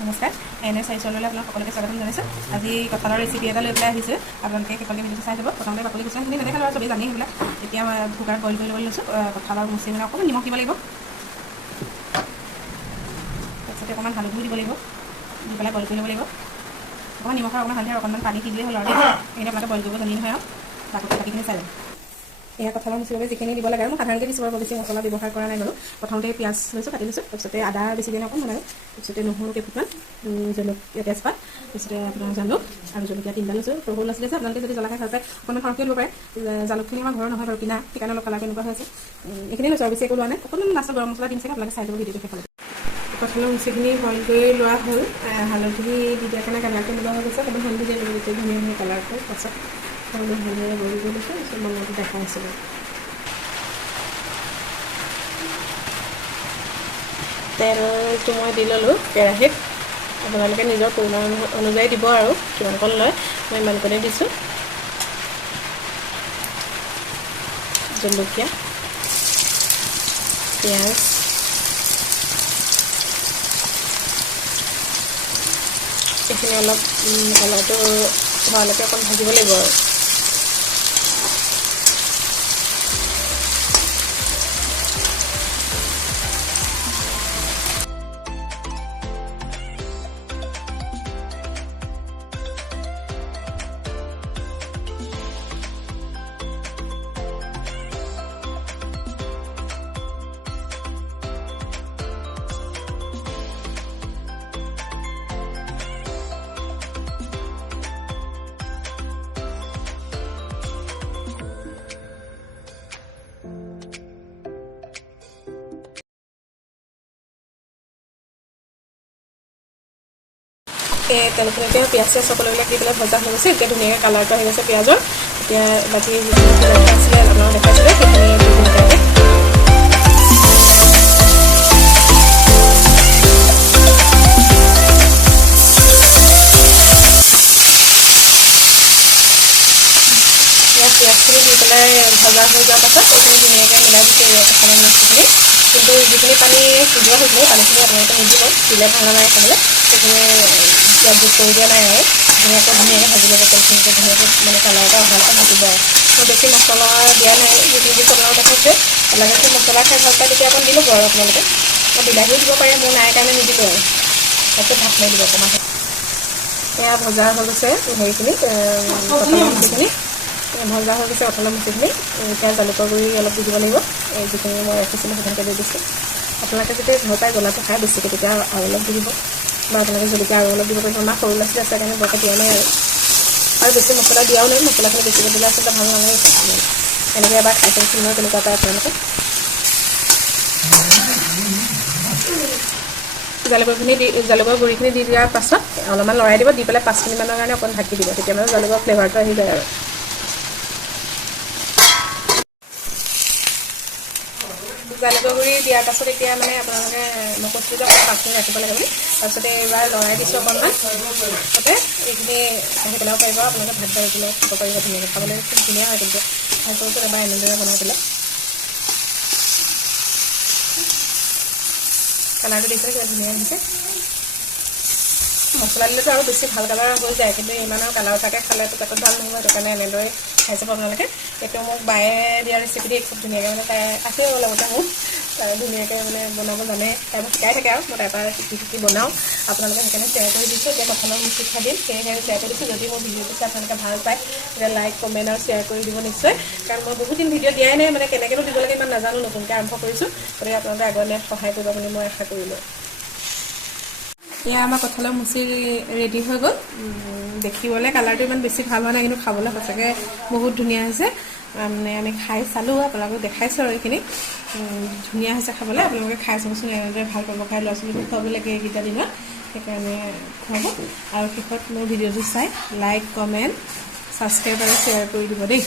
নমস্কাৰ এনে চাইচললৈ আপোনাক সকলোকে স্বাগতম জনাইছোঁ। আজি কঁঠালৰ ৰেচিপি এটা লৈ পেলাই আহিছোঁ। আপোনালোকে শেষলৈকে ভিডিঅ'টো চাই যাব। প্ৰথমতে বাকলি গুচাখিনি নেদেখালোঁ আৰু চবেই জানি সেইবিলাক। এতিয়া কুকাৰত বইল কৰি ল'বলৈ লৈছোঁ। কঁঠালৰ মুচি মানে অকণমান নিমখ দিব লাগিব, তাৰপিছতে অকণমান হালধিও দিব লাগিব, দি পেলাই বইল কৰি ল'ব লাগিব। অকণমান নিমখৰ অকণমান হালধি আৰু অকণমান পানী দি দিলেই হ'ল আৰু এইখিনি আপোনালোকে বইল কৰিব জানি নহয় আৰু বাকীখিনি চাই ল'ব। এয়া কঁঠালৰ মুচিৰ বাবে যিখিনি দিব লাগে আৰু মই সাধাৰণতে দিছোঁ বাৰু, বেছি মছলা ব্যৱহাৰ কৰা নাই বাৰু। প্ৰথমতে পিঁয়াজ লৈছোঁ, কাটি লৈছোঁ, তাৰপিছতে আদা বেছি দিলে অকণমান আৰু তাৰপিছতে নহৰু কেইফুটমান, জলকীয়া তেজপাত, তাৰপিছতে আপোনাৰ জালুক আৰু জলকীয়া 3টা লৈছোঁ। সৰু ল'ৰা ছোৱালী আছে, আপোনালোকে যদি জ্বলা খাই ভাল পায় অকণমান সৰহকৈ দিব পাৰে। জালুকখিনি আমাৰ ঘৰৰ নহয় বাৰু, কিনা, সেইকাৰণে অলপ কালাৰ কেনেকুৱা হৈ আছে। এইখিনি লৈছোঁ আৰু বেছি একো লোৱা নাই। অকণমান লাষ্টত গৰম মছলা দিম চাগে, আপোনালোকে চাই ল'ব ভিডিঅ'টো শেষলৈকে। কঁঠালৰ মুচিখিনি বইল কৰি লোৱা হ'ল। হালধি দি দিয়াৰ কাৰণে কালাৰটো লোৱা হৈ গৈছে। অকণমান হালধি দিয়া গোটেই ধুনীয়া ধুনীয়া কালাৰটো পাছত অকণমান ভালদৰে বইল কৰি লৈছোঁ। তাৰপিছত মনটো দেখাই আছিলোঁ। তেলটো মই দি ল'লোঁ কেৰাহীত। আপোনালোকে নিজৰ পৰিমাণ অনুযায়ী দিব আৰু কিমানকণ লয়, মই ইমানকণেই দিছোঁ। জলকীয়া, পিঁয়াজ, এইখিনি অলপ কালাৰটো হোৱালৈকে অকণ ভাজিব লাগিব আৰু তেলখিনিতে পিঁয়াজ সকলোবিলাক দি পেলাই ভজা হৈ গৈছে। এতিয়া ধুনীয়াকৈ কালাৰটো আহি গৈছে পিঁয়াজৰ। এতিয়া বাকী যিখিনি আছিলে আপোনাক দেখাইছিলে সেইখিনি পিঁয়াজখিনি দি পেলাই ভজা হৈ যোৱাৰ পাছত সেইখিনি ধুনীয়াকৈ মিলাই দিছে কঁঠালৰ মুচিখিনি। কিন্তু যিখিনি পানী সিজোৱা হৈছিলে পানীখিনি আপোনালোকে নিদিব, দিলে ভাল নালাগে খাবলৈ। সেইখিনি ইয়াত যোগ কৰি দিয়া নাই আৰু ধুনীয়াকৈ ভাজি ল'ব। তেলখিনিতে ধুনীয়াকৈ মানে কালাৰ এটা অহালৈকে ভাজিব আৰু মই বেছি মছলা দিয়া নাই। যিখিনি দিছোঁ আপোনালোকক দেখাইছে। লাগে যদি মছলা খাই ভাল পায় তেতিয়া অকণ দি ল'ব আৰু আপোনালোকে। মই বিলাহীও দিব পাৰে, মোৰ নাই কাৰণে নিদিলোঁ আৰু তাৰপিছত ভাত মাৰি দিব অকণমান। এয়া ভজা হৈ গৈছে হেৰিখিনি, কঁঠালৰ মুচিখিনি ভজা হৈ গৈছে। কঁঠালৰ মুচিখিনি এতিয়া জালুকৰ গুড়ি অলপ দি দিব লাগিব। যিখিনি মই ৰাখিছিলোঁ সেইখিনিকে দি দিছোঁ। আপোনালোকে যদি ঘৰ পাই জ্বলাটো খাই বেছিকৈ তেতিয়া আৰু অলপ দি দিব, বা আপোনালোকে জলকীয়া আৰু অলপ দিব পাৰিব। আমাৰ সৰু ল'ৰা ছোৱালী আছে কাৰণে বৰকৈ দিয়া নাই আৰু বেছি মছলা দিয়াও নাই। মছলাখিনি বেছিকৈ দিলে আচলতে ভাল নালাগে। এনেকৈ এবাৰ খাই চাইছোঁ নহয় কেনেকুৱা পায় আপোনালোকে। জালুকৰ গুড়িখিনি দি দিয়াৰ পাছত অলপমান লৰাই দিব, দি পেলাই 5 মিনিটমানৰ কাৰণে অকণ ঢাকি দিব। তেতিয়া মানে জালুকৰ ফ্লেভাৰটো আহি যায় আৰু জালুকৰ গুড়ি দিয়াৰ পাছত এতিয়া মানে আপোনালোকে মই কৈছিলোঁ যে অকণ 5 মিনিট ৰাখিব লাগে বুলি। তাৰপিছতে এইবাৰ লৰাই দিছোঁ অকণমান। তাতে এইখিনি আহি পেলাব পাৰিব। আপোনালোকে ভাত বাঢ়ি দিলে খাব পাৰিব ধুনীয়াকৈ। খাবলৈ খুব ধুনীয়া হয়। কিন্তু ভাল কৰিছোঁ এবাৰ এনেদৰে বনাই পেলাই। কালাৰটো দেখিছে কিমান ধুনীয়া আহিছে। মছলা দিলেতো আৰু বেছি ভাল কালাৰ হৈ যায়, কিন্তু ইমান আৰু কালাৰ থাকে খালেতো পেটত ভাল নহ'ব। সেইটো কাৰণে এনেদৰে খাই চাব আপোনালোকে। এইটো মোক বায়ে দিয়া ৰেচিপি দিয়ে, খুব ধুনীয়াকৈ মানে তাই আছে লগতে মোক ধুনীয়াকৈ মানে বনাব জানে। তাই মোক শিকাই থাকে আৰু মই তাইৰ পৰা শিকি বনাওঁ। আপোনালোকে সেইকাৰণে শ্বেয়াৰ কৰি দিছোঁ। এতিয়া কঁঠালৰ মুচি খাই দিম, সেয়েহে শ্বেয়াৰ কৰি দিছোঁ। যদি মোৰ ভিডিঅ'টো চাই আপোনালোকে ভাল পায় তেতিয়া লাইক, কমেণ্ট আৰু শ্বেয়াৰ কৰি দিব নিশ্চয়। কাৰণ মই বহুত দিন ভিডিঅ' দিয়াই নাই, মানে কেনেকৈনো দিব লাগে ইমান নাজানো, নতুনকৈ আৰম্ভ কৰিছোঁ। গতিকে আপোনালোকে আগলৈ সহায় কৰিব বুলি মই আশা কৰিলোঁ। এয়া আমাৰ কঁঠালৰ মুচি ৰেডি হৈ গ'ল। দেখিবলৈ কালাৰটো ইমান বেছি ভাল হোৱা নাই, কিন্তু খাবলৈ সঁচাকৈ বহুত ধুনীয়া হৈছে। মানে আমি খাই চালোঁ, আপোনালোকক দেখাইছোঁ আৰু এইখিনি ধুনীয়া হৈছে খাবলৈ। আপোনালোকে খাই চাবচোন, এনেদৰে ভাল পাব খাই। ল'ৰা ছোৱালীকো খুৱাব লাগে এইকেইটা দিনত, সেইকাৰণে খুৱাব। আৰু শেষত মোৰ ভিডিঅ'টো চাই লাইক, কমেণ্ট, ছাবস্ক্ৰাইব আৰু শ্বেয়াৰ কৰি দিব দেই।